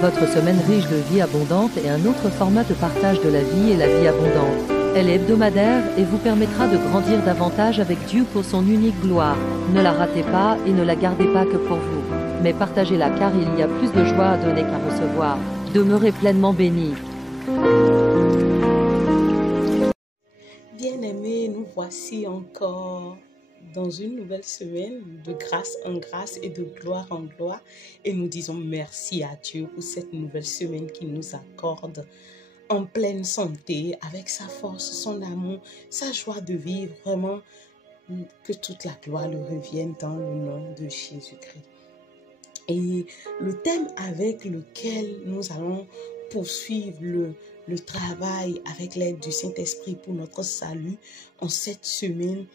Votre semaine riche de vie abondante est un autre format de partage de la vie et la vie abondante. Elle est hebdomadaire et vous permettra de grandir davantage avec Dieu pour son unique gloire. Ne la ratez pas et ne la gardez pas que pour vous, mais partagez-la car il y a plus de joie à donner qu'à recevoir. Demeurez pleinement bénis. Bien-aimés, nous voici encore dans une nouvelle semaine de grâce en grâce et de gloire en gloire. Et nous disons merci à Dieu pour cette nouvelle semaine qu'il nous accorde en pleine santé, avec sa force, son amour, sa joie de vivre. Vraiment, que toute la gloire lui revienne dans le nom de Jésus-Christ. Et le thème avec lequel nous allons poursuivre le travail avec l'aide du Saint-Esprit pour notre salut en cette semaine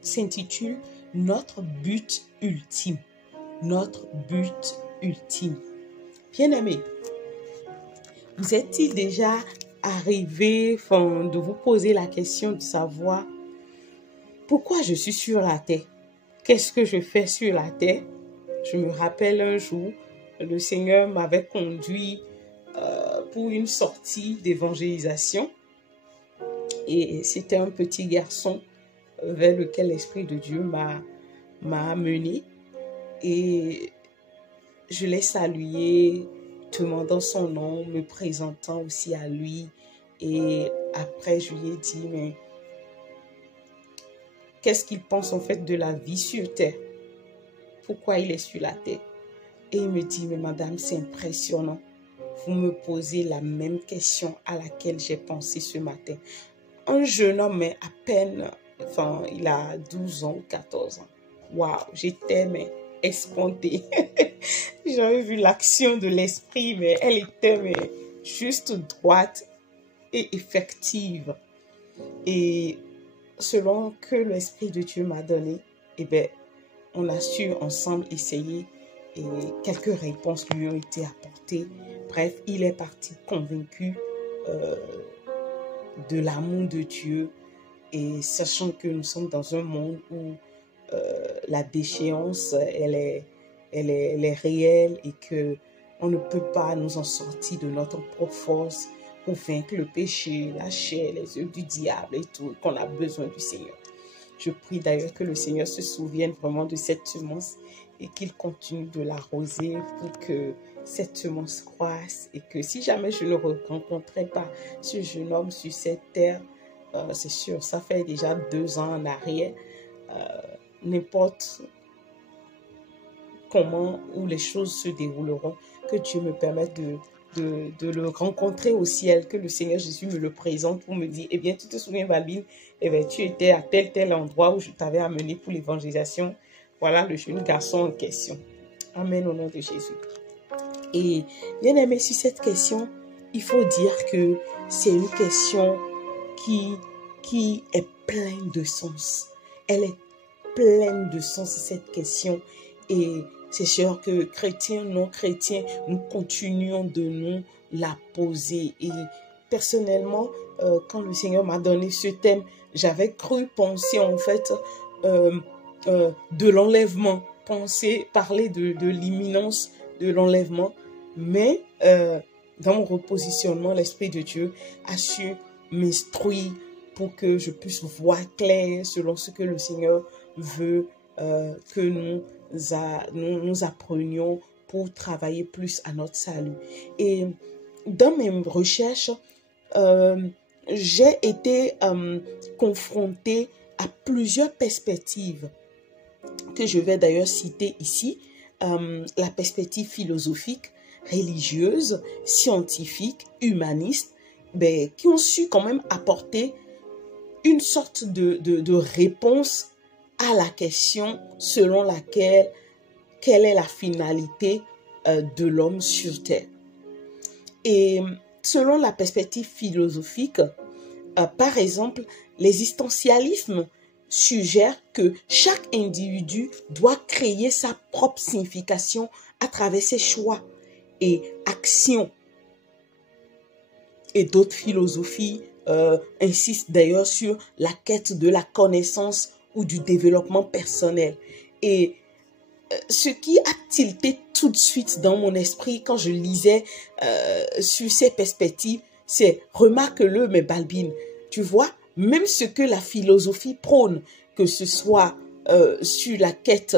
s'intitule « Notre but ultime ». Notre but ultime. Bien-aimés, vous êtes-il déjà arrivé de vous poser la question de savoir pourquoi je suis sur la terre? Qu'est-ce que je fais sur la terre? Je me rappelle un jour, le Seigneur m'avait conduit pour une sortie d'évangélisation et c'était un petit garçon vers lequel l'Esprit de Dieu m'a amené et je l'ai salué, demandant son nom, me présentant aussi à lui et après je lui ai dit mais qu'est-ce qu'il pense en fait de la vie sur terre? Pourquoi il est sur la terre? Et il me dit mais madame, c'est impressionnant. Vous me posez la même question à laquelle j'ai pensé ce matin. Un jeune homme, mais à peine, il a 12 ans ou 14 ans. Waouh, j'étais espantée. J'avais vu l'action de l'esprit, mais elle était juste droite et effective. Et selon que l'Esprit de Dieu m'a donné, on a su ensemble essayer et quelques réponses lui ont été apportées. Bref, il est parti convaincu de l'amour de Dieu et sachant que nous sommes dans un monde où la déchéance, elle est réelle et qu'on ne peut pas nous en sortir de notre propre force pour vaincre le péché, la chair, les œuvres du diable et tout, qu'on a besoin du Seigneur. Je prie d'ailleurs que le Seigneur se souvienne vraiment de cette semence et qu'il continue de l'arroser pour que cette semence croisse et que si jamais je ne rencontrais pas ce jeune homme sur cette terre, c'est sûr, ça fait déjà 2 ans en arrière, n'importe comment où les choses se dérouleront, que Dieu me permette de le rencontrer au ciel, que le Seigneur Jésus me le présente pour me dire, eh bien, tu te souviens, Balbine, tu étais à tel endroit où je t'avais amené pour l'évangélisation. Voilà le jeune garçon en question. Amen au nom de Jésus. Et bien aimé, sur cette question, il faut dire que c'est une question qui est pleine de sens. Elle est pleine de sens, cette question. Et c'est sûr que chrétiens, non chrétiens, nous continuons de nous la poser. Et personnellement, quand le Seigneur m'a donné ce thème, j'avais cru penser en fait de l'enlèvement, parler de l'imminence de l'enlèvement. Mais dans mon repositionnement, l'Esprit de Dieu a su m'instruire pour que je puisse voir clair selon ce que le Seigneur veut que nous apprenions pour travailler plus à notre salut. Et dans mes recherches, j'ai été confrontée à plusieurs perspectives que je vais d'ailleurs citer ici. La perspective philosophique, religieuse, scientifique, humaniste, qui ont su quand même apporter une sorte de réponse à la question selon laquelle quelle est la finalité de l'homme sur terre. Et selon la perspective philosophique, par exemple, l'existentialisme suggère que chaque individu doit créer sa propre signification à travers ses choix et actions. Et d'autres philosophies insistent d'ailleurs sur la quête de la connaissance ou du développement personnel. Et ce qui a tilté tout de suite dans mon esprit quand je lisais sur ces perspectives, c'est, remarque-le, mes Balbines, tu vois, même ce que la philosophie prône, que ce soit sur la quête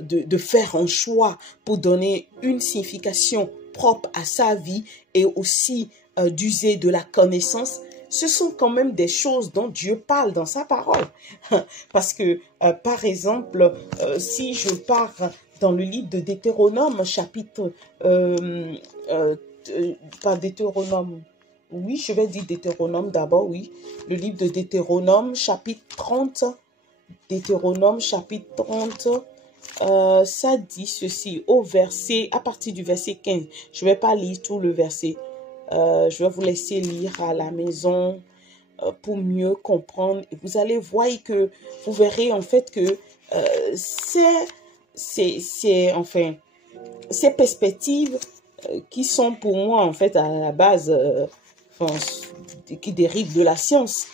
de faire un choix pour donner une signification propre à sa vie et aussi d'user de la connaissance, ce sont quand même des choses dont Dieu parle dans sa parole. Parce que, par exemple, si je pars dans le livre de Deutéronome, chapitre, pas Deutéronome, oui, je vais dire Deutéronome d'abord, oui. Le livre de Deutéronome, chapitre 30, Deutéronome, chapitre 30, ça dit ceci, à partir du verset 15. Je ne vais pas lire tout le verset. Je vais vous laisser lire à la maison pour mieux comprendre. Et vous allez voir que vous verrez en fait que enfin, ces perspectives qui sont pour moi en fait à la base, qui dérivent de la science,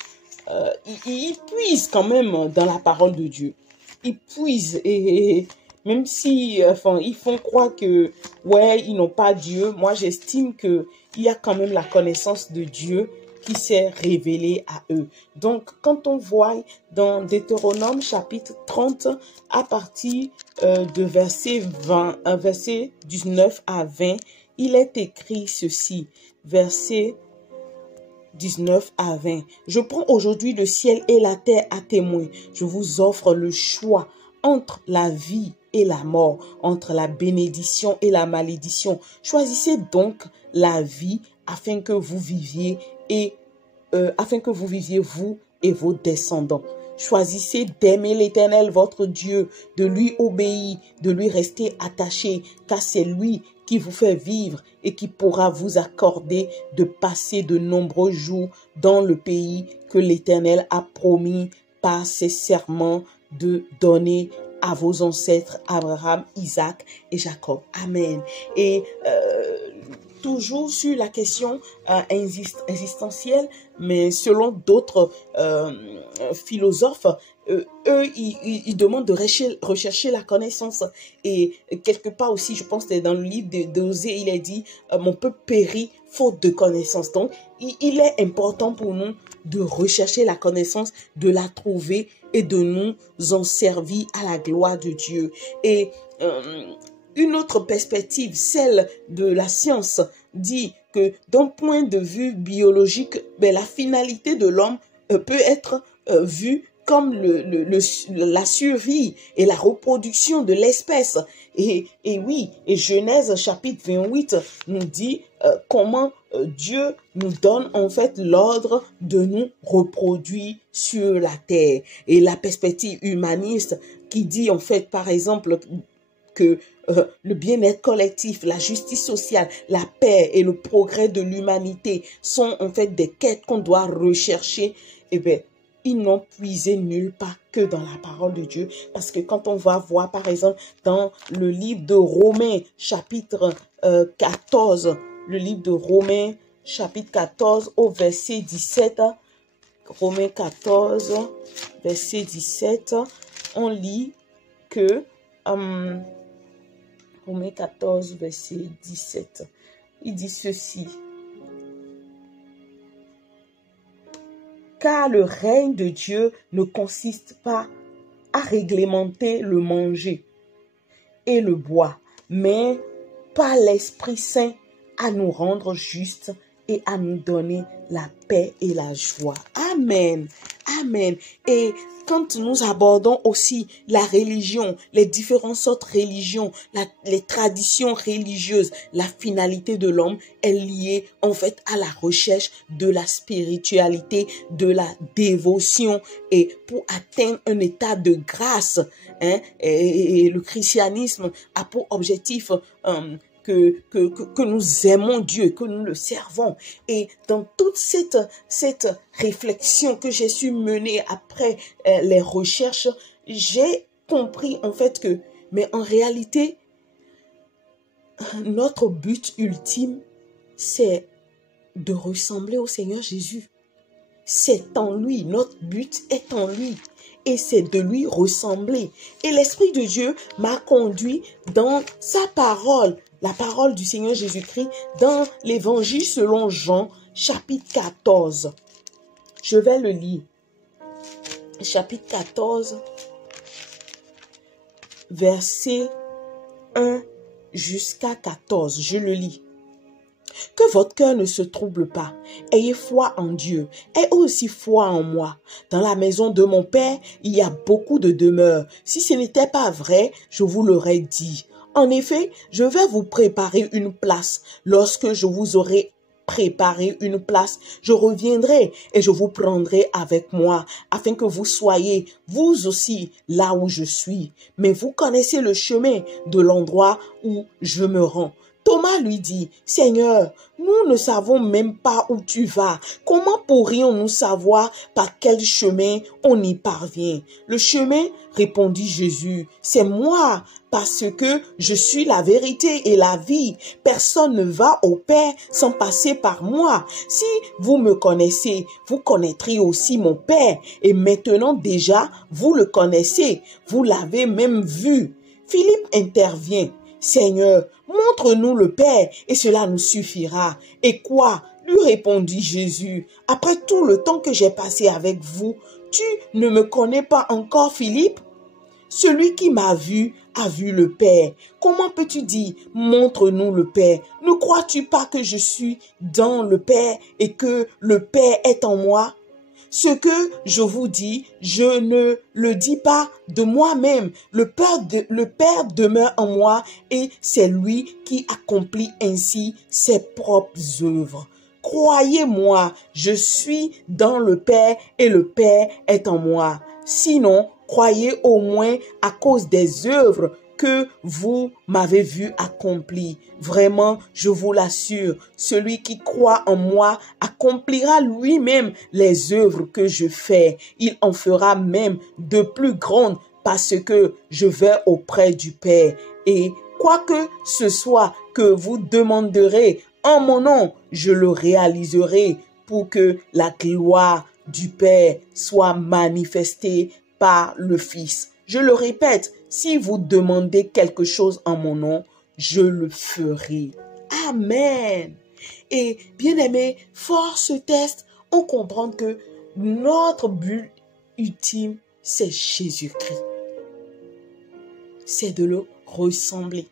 ils puisent quand même dans la parole de Dieu. Ils puisent et même si ils font croire que ouais, ils n'ont pas Dieu, moi j'estime que il y a quand même la connaissance de Dieu qui s'est révélée à eux. Donc quand on voit dans Deutéronome chapitre 30 à partir de verset 19 à 20, il est écrit ceci, verset 19 à 20. Je prends aujourd'hui le ciel et la terre à témoin. Je vous offre le choix entre la vie et la mort, entre la bénédiction et la malédiction. Choisissez donc la vie afin que vous viviez vous et vos descendants. Choisissez d'aimer l'Éternel votre Dieu, de lui obéir, de lui rester attaché, car c'est lui qui vous fait vivre et qui pourra vous accorder de passer de nombreux jours dans le pays que l'Éternel a promis par ses serments de donner à vos ancêtres Abraham, Isaac et Jacob. Amen. Et toujours sur la question existentielle, mais selon d'autres philosophes, eux, ils demandent de rechercher la connaissance. Et quelque part aussi, je pense que dans le livre d'Osée, il est dit « Mon peuple périt faute de connaissance ». Donc, il est important pour nous de rechercher la connaissance, de la trouver et de nous en servir à la gloire de Dieu. Et une autre perspective, celle de la science, dit que d'un point de vue biologique, la finalité de l'homme peut être vue comme la survie et la reproduction de l'espèce. Et oui, et Genèse chapitre 28 nous dit comment Dieu nous donne en fait l'ordre de nous reproduire sur la terre. Et la perspective humaniste qui dit en fait par exemple que le bien-être collectif, la justice sociale, la paix et le progrès de l'humanité sont en fait des quêtes qu'on doit rechercher, eh bien, ils n'ont puisé nulle part que dans la parole de Dieu. Parce que quand on va voir, par exemple, dans le livre de Romains, chapitre 14, le livre de Romains, chapitre 14, au verset 17, Romains 14, verset 17, on lit que... Romains 14, verset 17. Il dit ceci. Car le règne de Dieu ne consiste pas à réglementer le manger et le boire, mais par l'Esprit Saint à nous rendre justes et à nous donner la paix et la joie. Amen. Amen. Et quand nous abordons aussi la religion, les différentes sortes de religions, les traditions religieuses, la finalité de l'homme est liée en fait à la recherche de la spiritualité, de la dévotion et pour atteindre un état de grâce. Et le christianisme a pour objectif que nous aimons Dieu, que nous le servons. Et dans toute cette réflexion que j'ai su mener après les recherches, j'ai compris en fait que, mais en réalité, notre but ultime, c'est de ressembler au Seigneur Jésus. c'est en lui. Notre but est en lui. Et c'est de lui ressembler. Et l'Esprit de Dieu m'a conduit dans sa parole, la parole du Seigneur Jésus-Christ, dans l'Évangile selon Jean, chapitre 14. Je vais le lire. Chapitre 14, verset 1 jusqu'à 14. Je le lis. Que votre cœur ne se trouble pas. Ayez foi en Dieu. Ayez aussi foi en moi. Dans la maison de mon Père, il y a beaucoup de demeures. Si ce n'était pas vrai, je vous l'aurais dit. En effet, je vais vous préparer une place. Lorsque je vous aurai préparé une place, je reviendrai et je vous prendrai avec moi, afin que vous soyez, vous aussi, là où je suis. Mais vous connaissez le chemin de l'endroit où je me rends. Thomas lui dit, « Seigneur, nous ne savons même pas où tu vas. Comment pourrions-nous savoir par quel chemin on y parvient? » Le chemin, répondit Jésus, « c'est moi, parce que je suis la vérité et la vie. Personne ne va au Père sans passer par moi. Si vous me connaissez, vous connaîtrez aussi mon Père. Et maintenant déjà, vous le connaissez. Vous l'avez même vu. » Philippe intervient. « Seigneur, montre-nous le Père et cela nous suffira. » « Et quoi? » lui répondit Jésus. « Après tout le temps que j'ai passé avec vous, tu ne me connais pas encore, Philippe? Celui qui m'a vu a vu le Père. Comment peux-tu dire, montre-nous le Père? Ne crois-tu pas que je suis dans le Père et que le Père est en moi? Ce que je vous dis, je ne le dis pas de moi-même. Le Père demeure en moi et c'est lui qui accomplit ainsi ses propres œuvres. Croyez-moi, je suis dans le Père et le Père est en moi. Sinon, croyez au moins à cause des œuvres que vous m'avez vu accomplir. Vraiment, je vous l'assure, celui qui croit en moi accomplira lui-même les œuvres que je fais. Il en fera même de plus grandes parce que je vais auprès du Père. Et quoi que ce soit que vous demanderez en mon nom, je le réaliserai pour que la gloire du Père soit manifestée par le Fils. Je le répète, si vous demandez quelque chose en mon nom, je le ferai. Amen. Et bien aimé, fort ce test, on comprend que notre but ultime, c'est Jésus-Christ. C'est de le ressembler.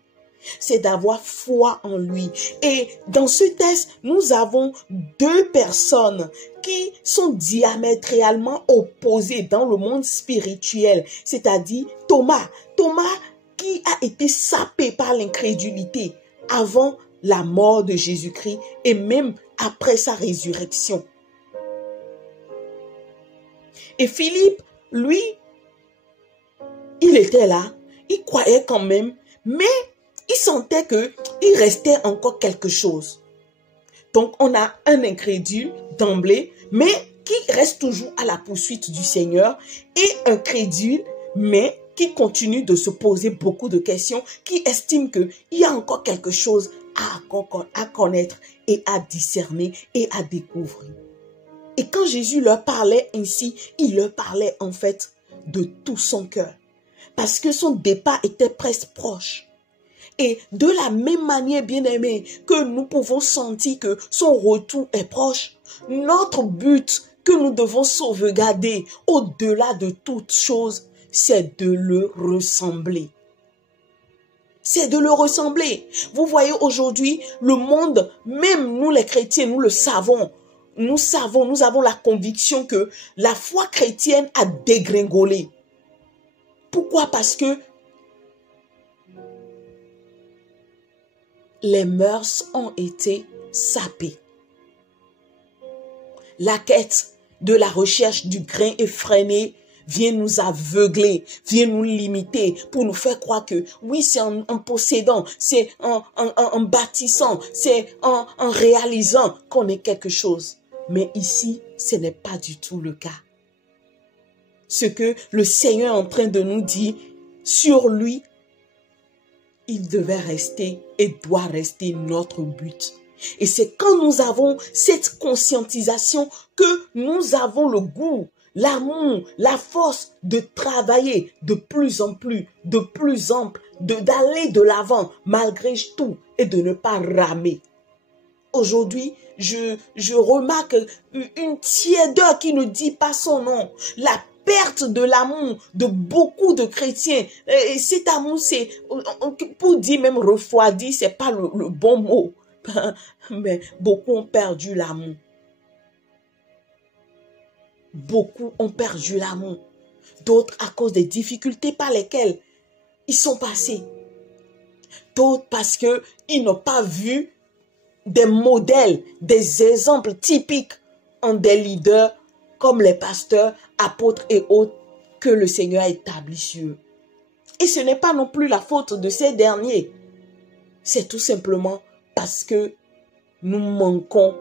C'est d'avoir foi en lui. Et dans ce test, nous avons deux personnes qui sont diamétralement opposées dans le monde spirituel, c'est-à-dire Thomas. Thomas qui a été sapé par l'incrédulité avant la mort de Jésus-Christ et même après sa résurrection. Et Philippe, lui, il était là, il croyait quand même, mais il sentait qu'il restait encore quelque chose. Donc, on a un incrédule d'emblée, mais qui reste toujours à la poursuite du Seigneur, et un crédule, mais qui continue de se poser beaucoup de questions, qui estime qu'il y a encore quelque chose à connaître et à discerner et à découvrir. Et quand Jésus leur parlait ainsi, il leur parlait en fait de tout son cœur, parce que son départ était presque proche. Et de la même manière, bien-aimés, que nous pouvons sentir que son retour est proche, notre but que nous devons sauvegarder au-delà de toute chose, c'est de le ressembler. C'est de le ressembler. Vous voyez aujourd'hui, le monde, même nous les chrétiens, nous le savons. Nous avons la conviction que la foi chrétienne a dégringolé. Pourquoi? Parce que les mœurs ont été sapées. La quête de la recherche du grain effréné vient nous aveugler, vient nous limiter pour nous faire croire que oui, c'est en possédant, c'est en bâtissant, c'est en réalisant qu'on est quelque chose. Mais ici, ce n'est pas du tout le cas. Ce que le Seigneur est en train de nous dire, sur lui, il devait rester et doit rester notre but. Et c'est quand nous avons cette conscientisation que nous avons le goût, l'amour, la force de travailler de plus en plus, de plus ample, d'aller de l'avant malgré tout et de ne pas ramer. Aujourd'hui, je remarque une tiédeur qui ne dit pas son nom. La perte de l'amour de beaucoup de chrétiens. Et cet amour, c'est, pour dire même refroidi, c'est pas le bon mot. Mais beaucoup ont perdu l'amour. Beaucoup ont perdu l'amour. D'autres à cause des difficultés par lesquelles ils sont passés. D'autres parce qu'ils n'ont pas vu des modèles, des exemples typiques en des leaders comme les pasteurs, apôtres et autres que le Seigneur a établis sur eux. Et ce n'est pas non plus la faute de ces derniers. C'est tout simplement parce que nous manquons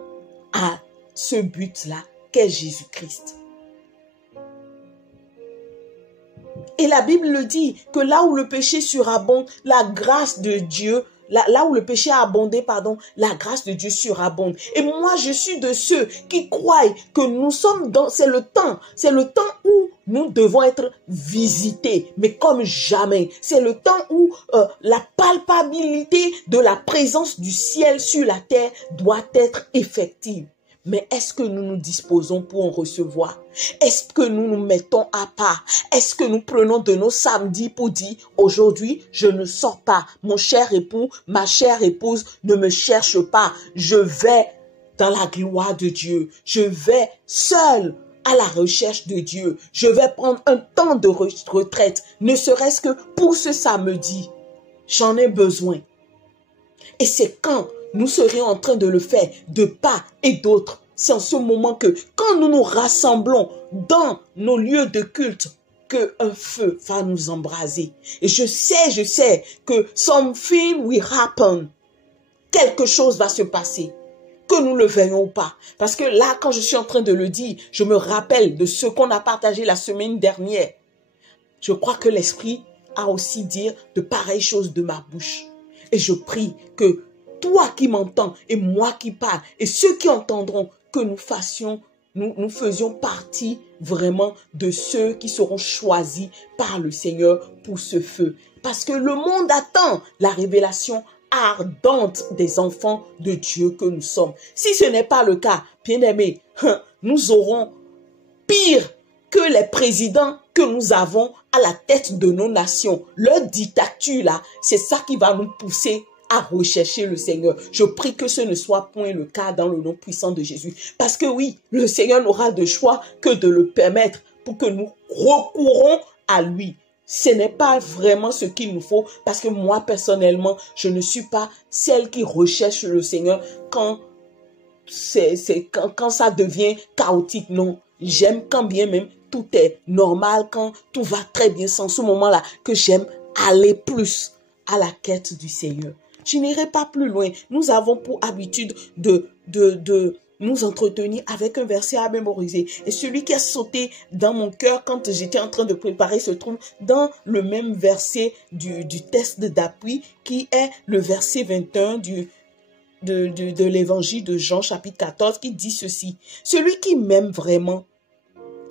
à ce but-là qu'est Jésus-Christ. Et la Bible le dit, que là où le péché surabonde, la grâce de Dieu, là où le péché a abondé, la grâce de Dieu surabonde. Et moi, je suis de ceux qui croient que nous sommes c'est le temps où nous devons être visités, mais comme jamais. C'est le temps où la palpabilité de la présence du ciel sur la terre doit être effective. Mais est-ce que nous nous disposons pour en recevoir? Est-ce que nous nous mettons à part? Est-ce que nous prenons de nos samedis pour dire, aujourd'hui, je ne sors pas. Mon cher époux, ma chère épouse, ne me cherche pas. Je vais dans la gloire de Dieu. Je vais seul à la recherche de Dieu. Je vais prendre un temps de retraite, ne serait-ce que pour ce samedi. J'en ai besoin. Et c'est quand nous serions en train de le faire de part et d'autre. C'est en ce moment que, quand nous nous rassemblons dans nos lieux de culte, qu'un feu va nous embraser. Et je sais que something will happen. Quelque chose va se passer. Que nous le veuillons ou pas. Parce que là, quand je suis en train de le dire, je me rappelle de ce qu'on a partagé la semaine dernière. Je crois que l'Esprit a aussi dit de pareilles choses de ma bouche. Et je prie que toi qui m'entends et moi qui parle et ceux qui entendront, que nous faisions partie vraiment de ceux qui seront choisis par le Seigneur pour ce feu. Parce que le monde attend la révélation ardente des enfants de Dieu que nous sommes. Si ce n'est pas le cas, bien-aimés, nous aurons pire que les présidents que nous avons à la tête de nos nations. Leur dictature là, c'est ça qui va nous pousser à rechercher le Seigneur. Je prie que ce ne soit point le cas dans le nom puissant de Jésus. Parce que oui, le Seigneur n'aura de choix que de le permettre pour que nous recourons à lui. Ce n'est pas vraiment ce qu'il nous faut, parce que moi personnellement, je ne suis pas celle qui recherche le Seigneur quand ça devient chaotique. Non, j'aime quand bien même tout est normal, quand tout va très bien, c'est en ce moment-là que j'aime aller plus à la quête du Seigneur. Je n'irai pas plus loin. Nous avons pour habitude de nous entretenir avec un verset à mémoriser. Et celui qui a sauté dans mon cœur quand j'étais en train de préparer se trouve dans le même verset du test d'appui, qui est le verset 21 de l'évangile de Jean chapitre 14, qui dit ceci. Celui qui m'aime vraiment,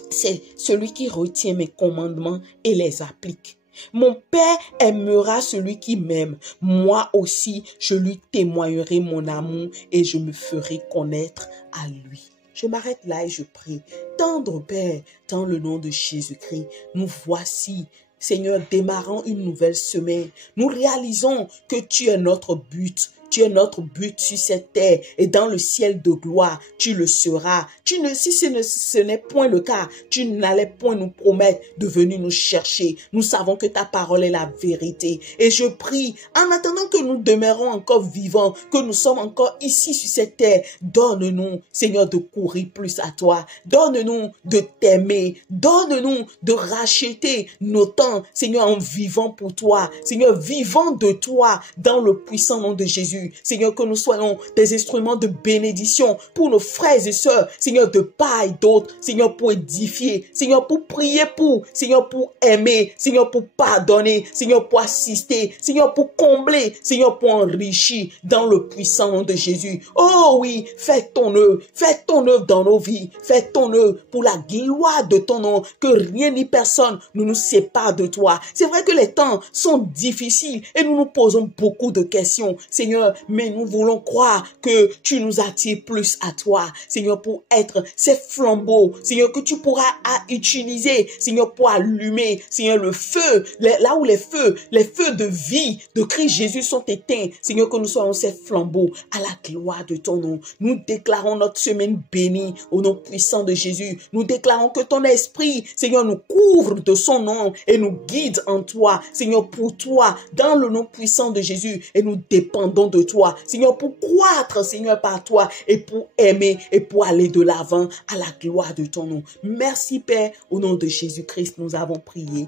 c'est celui qui retient mes commandements et les applique. Mon Père aimera celui qui m'aime. Moi aussi, je lui témoignerai mon amour et je me ferai connaître à lui. Je m'arrête là et je prie. Tendre Père, dans le nom de Jésus-Christ, nous voici, Seigneur, démarrant une nouvelle semaine. Nous réalisons que tu es notre but. Tu es notre but sur cette terre et dans le ciel de gloire, tu le seras. Si ce n'est point le cas, tu n'allais point nous promettre de venir nous chercher. Nous savons que ta parole est la vérité. Et je prie, en attendant que nous demeurons encore vivants, que nous sommes encore ici sur cette terre, donne-nous, Seigneur, de courir plus à toi. Donne-nous de t'aimer. Donne-nous de racheter nos temps, Seigneur, en vivant pour toi. Seigneur, vivant de toi dans le puissant nom de Jésus. Jésus. Seigneur, que nous soyons des instruments de bénédiction pour nos frères et sœurs, Seigneur, de part et d'autre, Seigneur, pour édifier, Seigneur, pour prier pour, Seigneur, pour aimer, Seigneur, pour pardonner, Seigneur, pour assister, Seigneur, pour combler, Seigneur, pour enrichir dans le puissant nom de Jésus. Oh oui, fais ton œuvre dans nos vies, fais ton œuvre pour la gloire de ton nom, que rien ni personne ne nous sépare de toi. C'est vrai que les temps sont difficiles et nous nous posons beaucoup de questions, Seigneur, mais nous voulons croire que tu nous attires plus à toi, Seigneur, pour être ces flambeaux, Seigneur, que tu pourras utiliser, Seigneur, pour allumer, Seigneur, le feu, là où les feux de vie de Christ Jésus sont éteints, Seigneur, que nous soyons ces flambeaux à la gloire de ton nom. Nous déclarons notre semaine bénie au nom puissant de Jésus. Nous déclarons que ton esprit, Seigneur, nous couvre de son nom et nous guide en toi, Seigneur, pour toi, dans le nom puissant de Jésus, et nous dépendons de toi, Seigneur, pour croître, Seigneur, par toi, et pour aimer, et pour aller de l'avant à la gloire de ton nom. Merci, Père, au nom de Jésus-Christ, nous avons prié.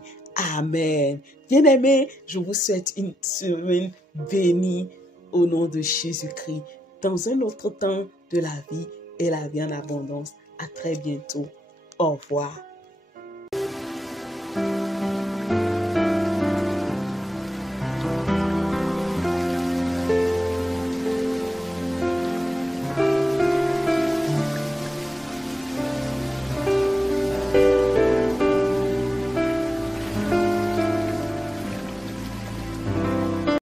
Amen. Bien-aimés, je vous souhaite une semaine bénie au nom de Jésus-Christ, dans un autre temps de la vie et la vie en abondance. À très bientôt. Au revoir.